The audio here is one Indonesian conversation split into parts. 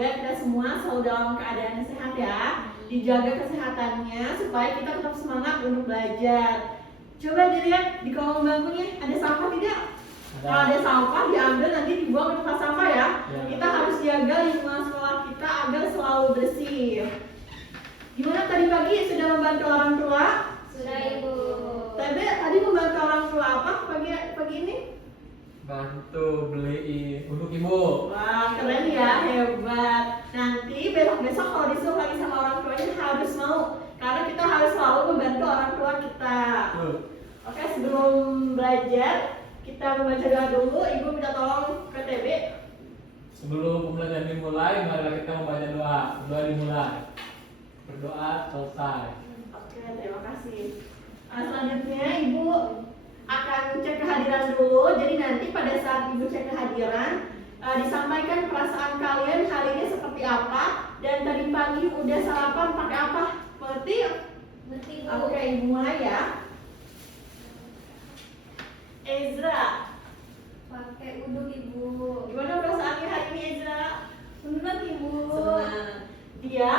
semoga kita semua selalu dalam keadaan sehat ya. Dijaga kesehatannya supaya kita tetap semangat untuk belajar. Coba dilihat di kolong bangkunya ada sampah tidak? Kalau ada sampah diambil nanti dibuang ke tempat sampah ya. Kita harus jaga lingkungan sekolah kita agar selalu bersih. Gimana tadi pagi sudah membantu orang tua? Sudah Ibu. Tadi membantu orang tua apa pagi ini? Bantu beliin untuk Ibu. Wah, keren ya, hebat. Nanti besok-besok kalau disuruh lagi sama orang tuanya harus mau. Karena kita harus selalu membantu orang tua kita. Oke, sebelum belajar, kita membaca doa dulu. Ibu minta tolong ke TB. Sebelum pembelajaran dimulai, mari kita membaca doa. Doa dimulai. Berdoa selesai. Oke, terima kasih. Selanjutnya Ibu akan cek kehadiran dulu. Jadi nanti pada saat Ibu cek kehadiran, disampaikan perasaan kalian hari ini seperti apa dan tadi pagi udah sarapan pakai apa? Mengerti? Ngerti Bu. Oke, Ibu mulai ya. Ezra, Pakai uduk Ibu. gimana perasaannya hari ini Ezra? Seneng Ibu. Senang. Dia?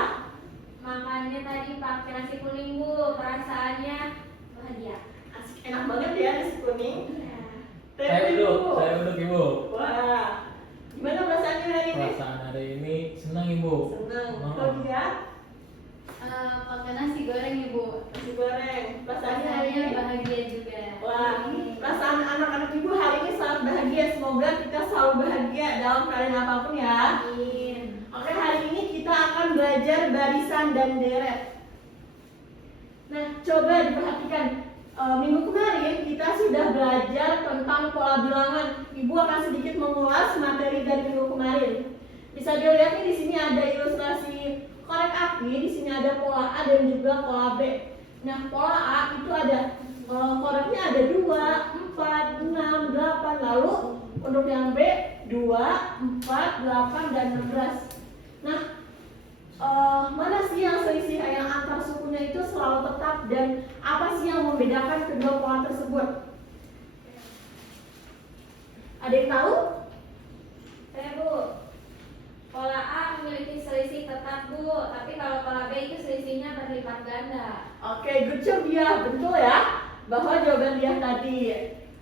Makannya tadi pakai nasi kuning Bu. Perasaannya bahagia. Asik, enak banget ya nasi kuning. Iya. Saya duduk Ibu. Wah, gimana perasaannya hari ini? Perasaan hari ini senang Ibu. Senang. Oh. Kalau dia? Pakai nasi goreng Ibu. Nasi goreng. Perasaannya hari ini? Perasaannya bahagia juga. Wah, perasaan anak-anak Ibu hari ini sangat bahagia. Semoga kita selalu bahagia dalam keadaan apapun ya. Amin. Oke, hari ini kita akan belajar barisan dan deret. Nah, coba diperhatikan. Minggu kemarin kita sudah belajar tentang pola bilangan. Ibu akan sedikit mengulas materi dari minggu kemarin. Bisa dilihat nih di sini ada ilustrasi korek api, di sini ada pola A dan juga pola B. Nah, pola A itu ada koreknya ada 2, 4, 6, 8. Lalu untuk yang B 2, 4, 8 dan 16. Nah, mana sih yang selisih yang antar sukunya itu selalu tetap dan apa sih yang membedakan kedua pola tersebut? Ada yang tahu? Saya Bu. Pola A memiliki selisih tetap Bu, tapi kalau pola B itu selisihnya berlipat ganda. Oke, good job ya, betul ya bahwa jawaban dia tadi.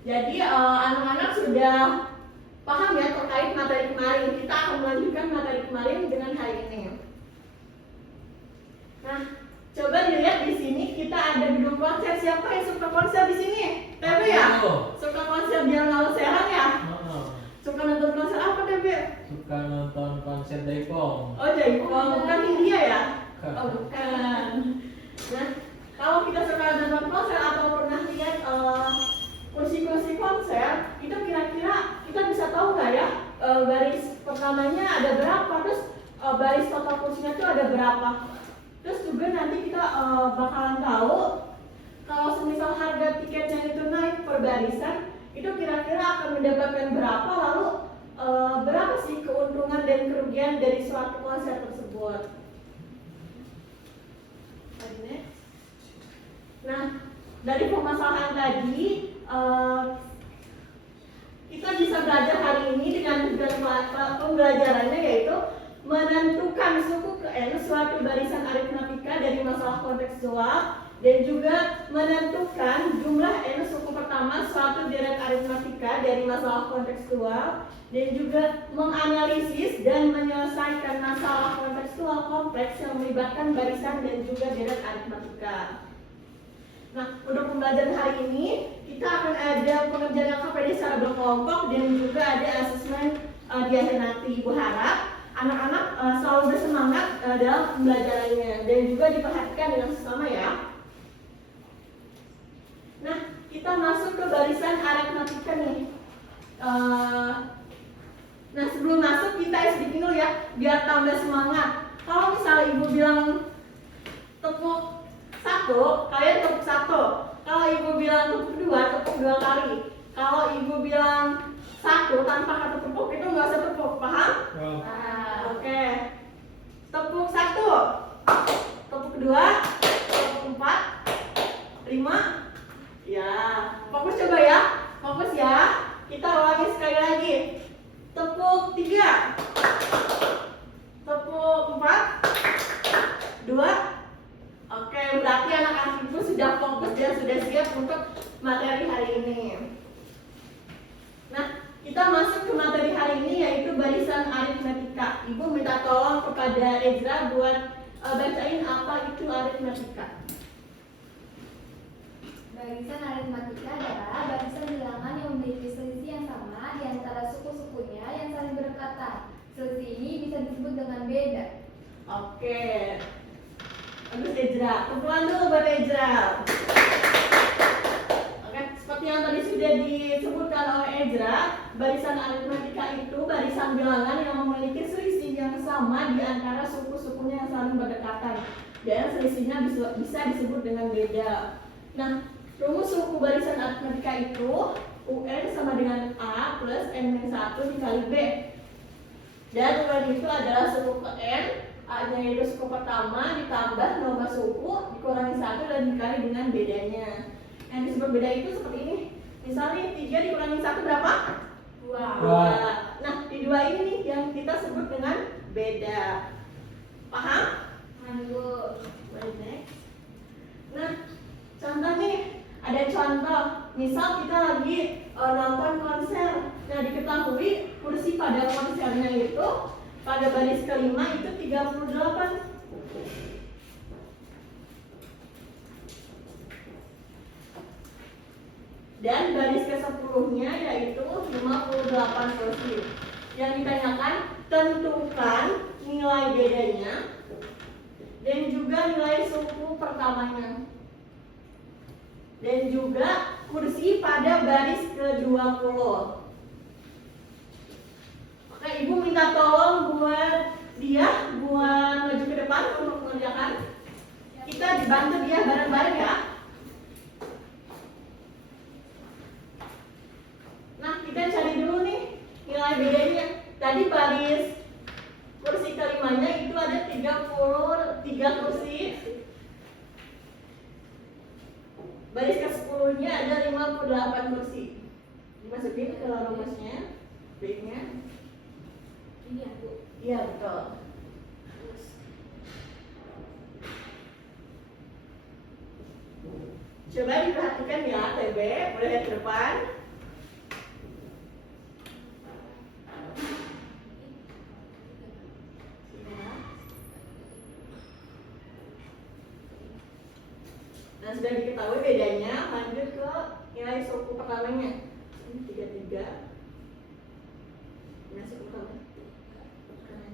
Jadi anak-anak sudah paham ya terkait materi kemarin. Kita akan melanjutkan materi kemarin dengan hari ini. Nah, coba dilihat di sini kita ada gedung konser. Siapa yang suka konser di sini? Tebe ya? Suka konser biar nggak sehat ya? Suka nonton konser apa Tebe? Suka nonton konser Daipong. Oh Jaipong, bukan India ya? Bukan. Oh bukan. Nah, kalau kita suka nonton konser atau pernah lihat kursi-kursi konser, itu kira-kira kita bisa tahu nggak ya baris pertamanya ada berapa, terus baris total kursinya itu ada berapa? Terus juga nanti kita bakalan tahu kalau semisal harga tiketnya itu naik per barisan, itu kira-kira akan mendapatkan berapa, lalu berapa sih keuntungan dan kerugian dari suatu konser tersebut. Nah, dari permasalahan tadi kita bisa belajar hari ini dengan tujuan pembelajarannya yaitu menentukan suku ke N suatu barisan aritmatika dari masalah kontekstual dan juga menentukan jumlah N suku pertama suatu deret aritmatika dari masalah kontekstual dan juga menganalisis dan menyelesaikan masalah kontekstual kompleks yang melibatkan barisan dan juga deret aritmatika. Nah, untuk pembelajaran hari ini kita akan ada pengerjaan KPD secara berkelompok dan juga ada asesmen di akhir nanti. Ibu harap anak-anak selalu bersemangat dalam pembelajarannya dan juga diperhatikan dengan sesama ya. Nah, kita masuk ke barisan aritmatika nih. Nah, sebelum masuk kita sedikit dulu ya, biar tambah semangat. Kalau misalnya ibu bilang tepuk 1, kalian tepuk 1. Kalau ibu bilang tepuk 2, tepuk 2 kali. Kalau ibu bilang 1 tanpa kata tepuk itu nggak usah tepuk, paham? Oke. Tepuk 1, tepuk 2, tepuk 4, 5. Ya, fokus coba ya, fokus ya. Kita ulangi sekali lagi. Tepuk 3, tepuk materi hari ini. Nah, kita masuk ke materi hari ini yaitu barisan aritmetika. Ibu minta tolong kepada Ezra buat bacain apa itu aritmetika. Barisan aritmatika adalah barisan bilangan yang memiliki selisih yang sama di antara suku-sukunya yang saling berdekatan. Selisih ini bisa disebut dengan beda. Oke. Bagus Ezra. Tepuan dulu buat Ezra. Oke, seperti yang tadi sudah disebutkan oleh Ezra, barisan aritmetika itu barisan bilangan yang memiliki selisih yang sama di antara suku-sukunya yang saling berdekatan. Dan selisihnya bisa disebut dengan beda. Nah, rumus suku barisan aritmetika itu UN sama dengan A plus N-1 dikali B. Dan UN itu adalah suku ke N, A-nya itu suku pertama ditambah nomor suku dikurangi 1 dan dikali dengan bedanya. Yang disebut beda itu seperti ini. Misalnya 3 dikurangi 1 berapa? 2. Nah, di 2 ini nih yang kita sebut dengan beda. Paham? Mandu. Next. Nah, contoh nih, ada contoh. Misal kita lagi nonton konser. Nah, diketahui kursi pada konsernya itu pada baris kelima itu 38. Dan baris ke-10-nya yaitu 58 kursi. Yang ditanyakan, tentukan nilai bedanya dan juga nilai suku pertamanya. Dan juga kursi pada baris ke-20. Oke, Ibu minta tolong buat maju ke depan untuk mengerjakan. Kita dibantu dia bareng-bareng ya. Nah, kita cari dulu nih nilai bedanya. Tadi baris kursi kelimanya itu ada 33 kursi. Baris ke-10-nya ada 58 kursi. Dimasukin ke rumusnya, B-nya. Ini ya, Bu. Iya, betul. Coba diperhatikan ya, TB, boleh lihat ke depan. Nah, sudah diketahui bedanya, lanjut ke nilai suku pertamanya. Ini 33. Nilai suku pertama.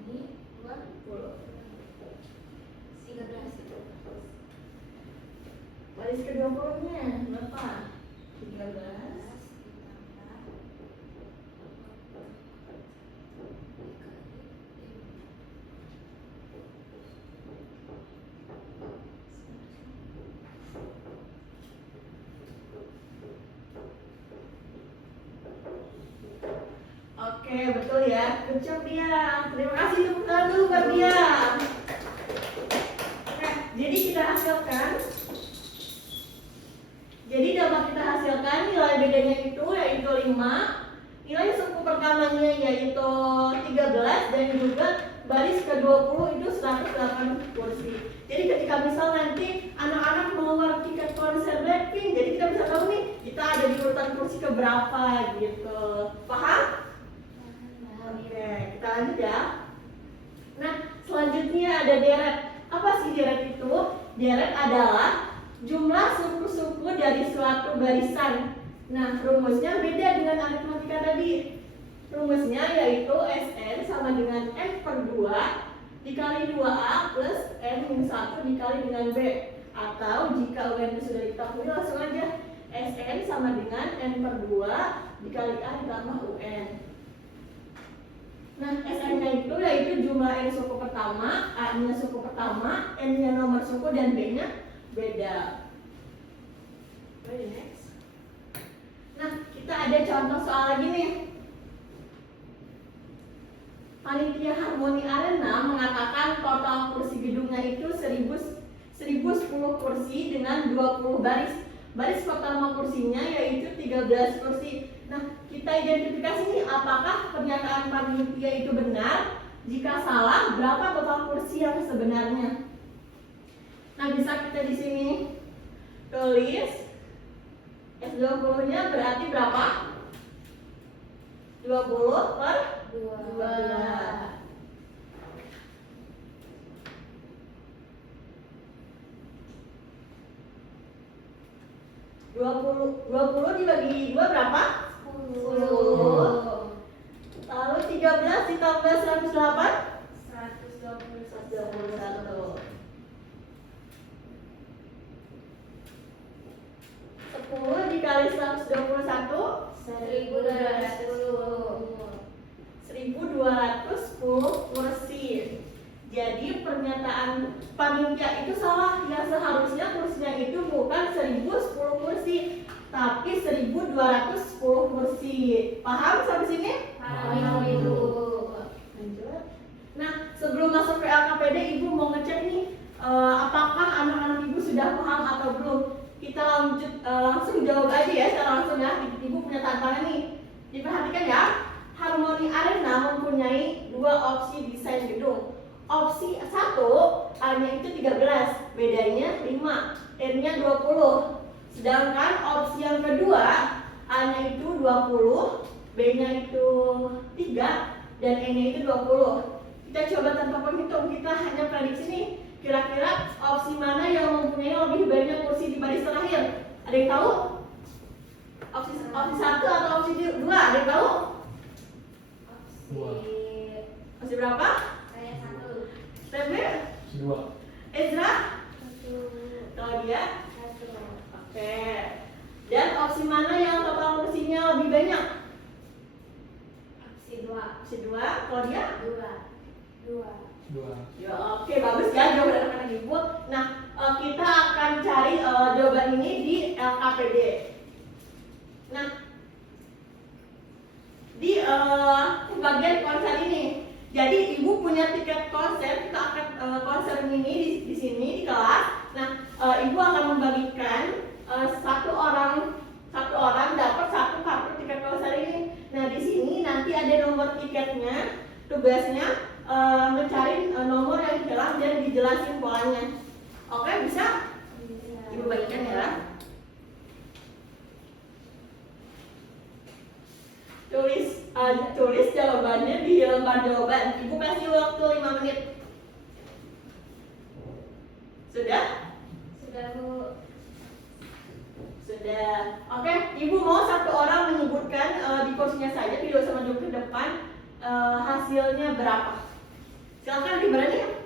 Ini 20. 13. Baris ke-20-nya berapa? 13. Oke, betul ya. Good job dia. Terima kasih tepuk tangan dulu buat dia. Oke, jadi kita hasilkan. Jadi dapat kita hasilkan nilai bedanya itu yaitu 5. Nilai suku pertamanya yaitu 13 dan juga baris ke-20 itu 108 kursi. Jadi ketika misal nanti anak-anak mau tiket konser Blackpink, jadi kita bisa tahu nih kita ada di urutan kursi keberapa gitu. Paham? Oke, kita lanjut ya. Nah, selanjutnya ada deret. Apa sih deret itu? Deret adalah jumlah suku-suku dari suatu barisan. Nah, rumusnya beda dengan aritmatika tadi. Rumusnya yaitu Sn sama dengan N per 2 dikali 2A plus N-1 dikali dengan B. Atau jika UN sudah diketahui langsung aja Sn sama dengan N per 2 dikali A ditambah UN. Nah, Sn-nya itu yaitu jumlah N suku pertama, A-nya suku pertama, N-nya nomor suku, dan B-nya beda. Oke, next. Nah, kita ada contoh soal lagi nih. Panitia Harmoni Arena mengatakan total kursi gedungnya itu 1010 kursi dengan 20 baris. Baris pertama kursinya yaitu 13 kursi. Nah, kita identifikasi nih apakah pernyataan panitia itu benar. Jika salah, berapa total kursi yang sebenarnya? Nah, bisa kita di sini tulis 20-nya berarti berapa? 20 per 2. 20 dibagi 2 berapa? 10. Lalu 13 ditambah 108? 121. 10 dikali 121? 1210 kursi. Jadi pernyataan panitia itu salah. Yang seharusnya kursinya itu bukan 1010 kursi, tapi 1210 kursi. Paham sampai sini? Paham, Ibu. Lanjut. Nah, sebelum masuk ke LKPD, Ibu mau ngecek nih apakah anak-anak Ibu sudah paham atau belum. Kita langsung jawab aja ya, secara langsung ya. Ibu punya tantangan nih. Diperhatikan ya. Harmoni Arena mempunyai 2 opsi desain gedung. Opsi 1, A-nya itu 13, bedanya 5, R-nya 20. Sedangkan opsi yang kedua, A-nya itu 20, B-nya itu 3, dan E-nya itu 20. Kita coba tanpa penghitung, kita hanya prediksi nih. Kira-kira opsi mana yang mempunyai lebih banyak kursi di baris terakhir? Ada yang tahu? Opsi 1 atau opsi 2? Ada yang tahu? Opsi berapa? Saya 1. Rebel? 2. Ezra? Claudia? 1. Oke. Dan opsi mana yang total kursinya lebih banyak? Opsi 2. Opsi 2, Claudia? 2. Ya, oke, bagus ya jawaban anak-anak Ibu. Nah, kita akan cari jawaban ini di LKPD. Nah, di bagian konser ini. Jadi Ibu punya tiket konser, kita akan konser ini di sini di kelas. Nah, Ibu akan membagikan satu orang dapat 1 kartu tiket konser ini. Nah, di sini nanti ada nomor tiketnya. Tugasnya mencari nomor yang jelas dan dijelasin polanya. Oke, bisa? Ibu bagikan ya. Tulis jawabannya di lembar jawaban. Ibu kasih waktu 5 menit. Sudah? Sudah, Bu. Sudah. Oke, Ibu mau 1 orang menyebutkan di kursinya saja, tidak usah maju ke depan, hasilnya berapa? Silakan diberani.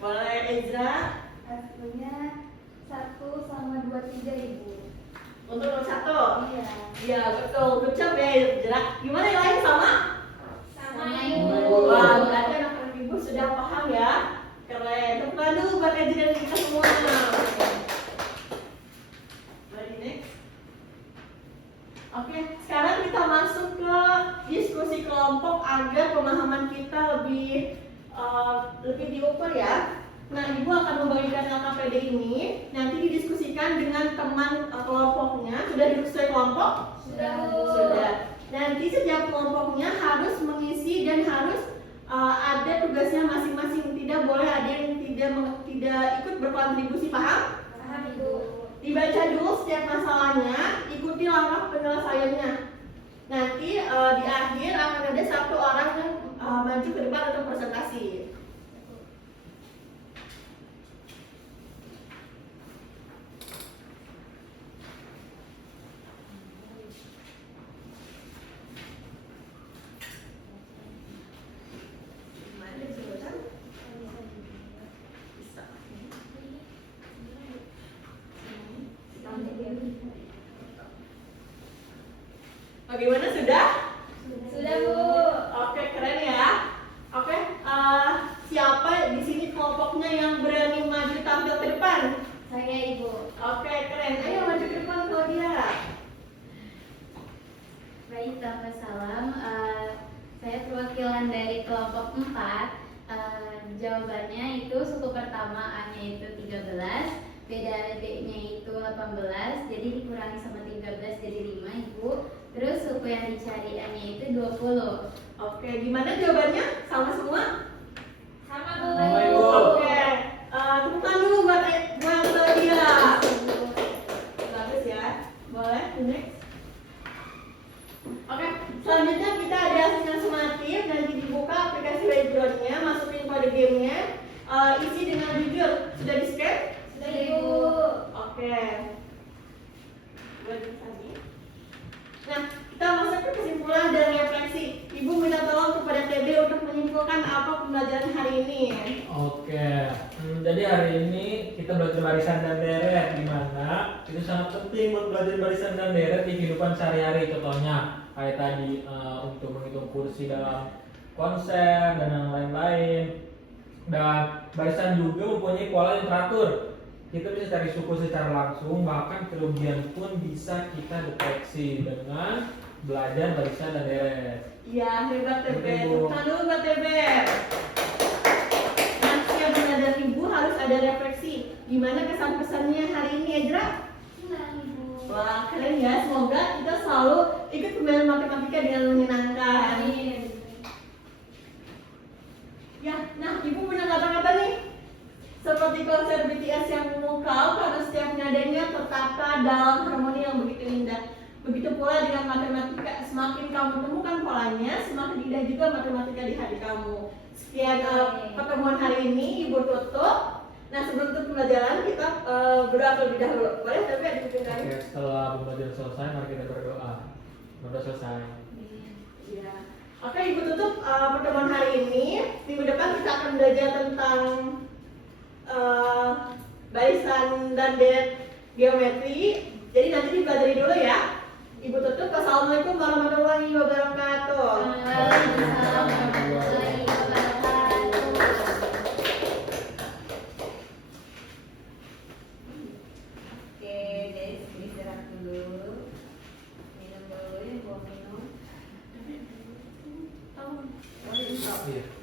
Boleh Ezra. Hasilnya 1 sama 2, 3, Ibu. Untuk nomor 1. Iya. Iya betul, good job ya Ezra. Gimana yang lain sama? Sama, Ibu. Wah, berarti anak-anak Ibu sudah paham ya. Keren. Tepuk tangan dulu buat Ezra dan kita semua. Ready next? Oke, sekarang kita masuk ke diskusi kelompok agar pemahaman kita lebih diukur ya. Nah, Ibu akan membagikan LKPD ini nanti didiskusikan dengan teman kelompoknya. Sudah diskusi kelompok? Sudah, Bu. Sudah. Nanti setiap kelompoknya harus mengisi dan harus ada tugasnya masing-masing. Tidak boleh ada yang tidak ikut berkontribusi, paham? Paham, Ibu. Dibaca dulu setiap masalahnya, ikuti langkah penyelesaiannya. Nanti di akhir akan ada 1 orang yang maju ke depan untuk presentasi. Gimana jelasan? Bisa. Bagaimana sudah? Sudah, Bu. Oke, keren ya. Oke, siapa di sini kelompoknya yang berani maju tampil ke depan? Saya, Ibu. Oke, keren. Ayo maju ke depan Claudia. Baik, tanpa salam. Saya perwakilan dari kelompok 4. Jawabannya itu suku pertama A-nya itu 13, beda B-nya itu 18, jadi dikurangi sama 13 jadi 5, Ibu. Terus suku yang dicari A-nya itu 20. Oke, gimana jawabannya? Sama semua? Sama, Bu. Sama, Ibu. Oke, tepuk tangan dulu buat Claudia. Bagus ya. next. Oke, selanjutnya kita ada asinan sumatif. Nanti dibuka aplikasi background-nya, masukin kode gamenya, isi dengan jujur. Sudah di scan? Sudah, Ibu. Oke. Nah, kita masuk ke kesimpulan dan refleksi. Ibu minta tolong kepada TB untuk menyimpulkan apa pembelajaran hari ini. Oke, jadi hari ini kita belajar barisan dan deret, di mana itu sangat penting buat belajar barisan dan deret di kehidupan sehari-hari. Contohnya kayak tadi untuk menghitung kursi dalam konser dan yang lain-lain. Dan barisan juga mempunyai pola yang teratur. Kita bisa cari suku secara langsung, bahkan kerugian pun bisa kita deteksi dengan belajar barisan dan deret. Ya, hebat TB. Ibu. Tepuk tangan dulu buat TB. Nah, setiap bunda dan ibu harus ada refleksi. Gimana kesan-pesannya hari ini, Ezra? Senang, Ibu. Wah, keren ya. Semoga kita selalu ikut pembelajaran matematika dengan menyenangkan. Amin. Ya, nah ibu punya kata-kata nih. Seperti konser BTS yang memukau karena setiap nadanya tertata dalam harmoni yang begitu indah. Begitu pula dengan matematika, semakin kamu temukan polanya, semakin indah juga matematika di hati kamu. Sekian pertemuan hari ini, Ibu tutup. Nah, sebelum tutup pembelajaran kita berdoa terlebih dahulu. Boleh tapi ada dipimpin. Oke, setelah pembelajaran selesai, mari kita berdoa. Berdoa selesai. Iya. Oke, Ibu tutup pertemuan hari ini. Minggu depan kita akan belajar tentang barisan dan deret geometri. Jadi nanti dipelajari dulu ya. Ibu tutup. Wassalamualaikum warahmatullahi wabarakatuh. Waalaikumsalam warahmatullahi wabarakatuh. Oke guys, istirahat dulu. Minum dulu ya, bawa minum. Kamu. Iya.